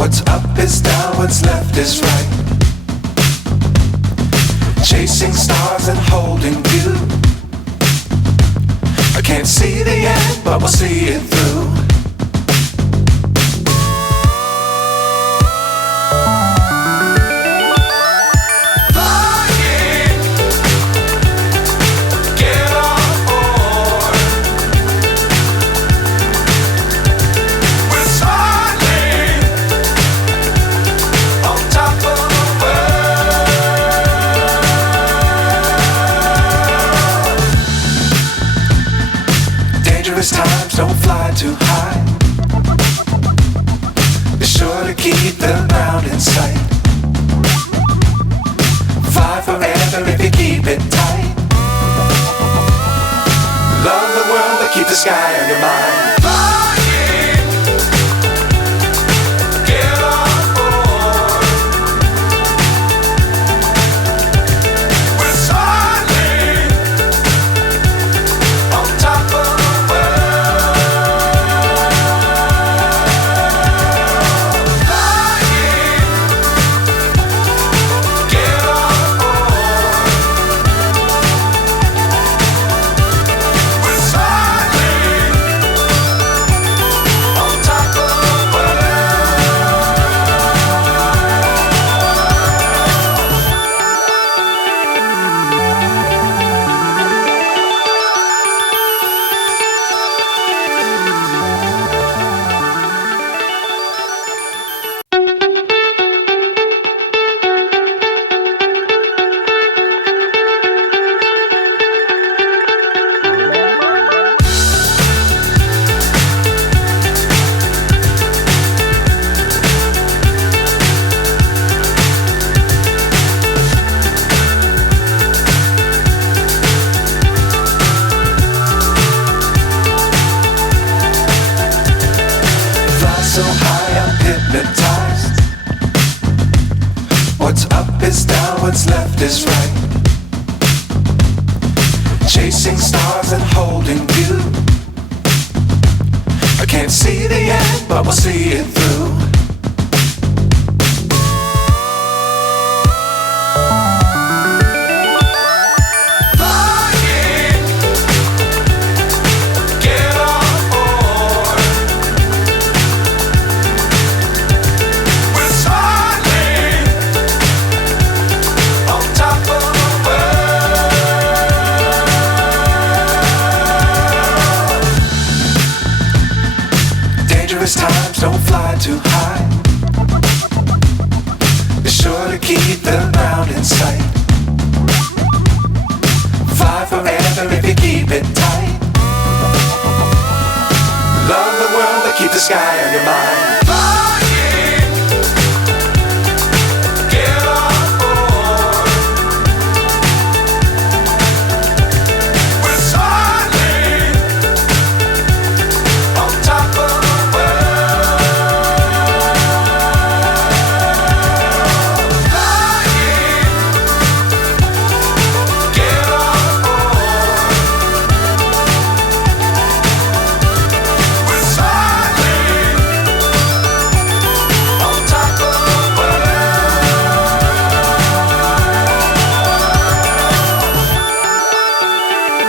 What's up is down, what's left is right. Chasing stars and holding you. I can't see the end, but we'll see it through. Times don't fly too high. Be sure to keep the ground in sight. Fly forever if you keep it tight. Love the world but keep the sky on your mind. So high I'm hypnotized. What's up is down, what's left is right. Chasing stars and holding you. I can't see the end, but we'll see it through. Times don't fly too high. Be sure to keep the ground in sight. Fly forever if you keep it tight. Love the world but keep the sky on your mind.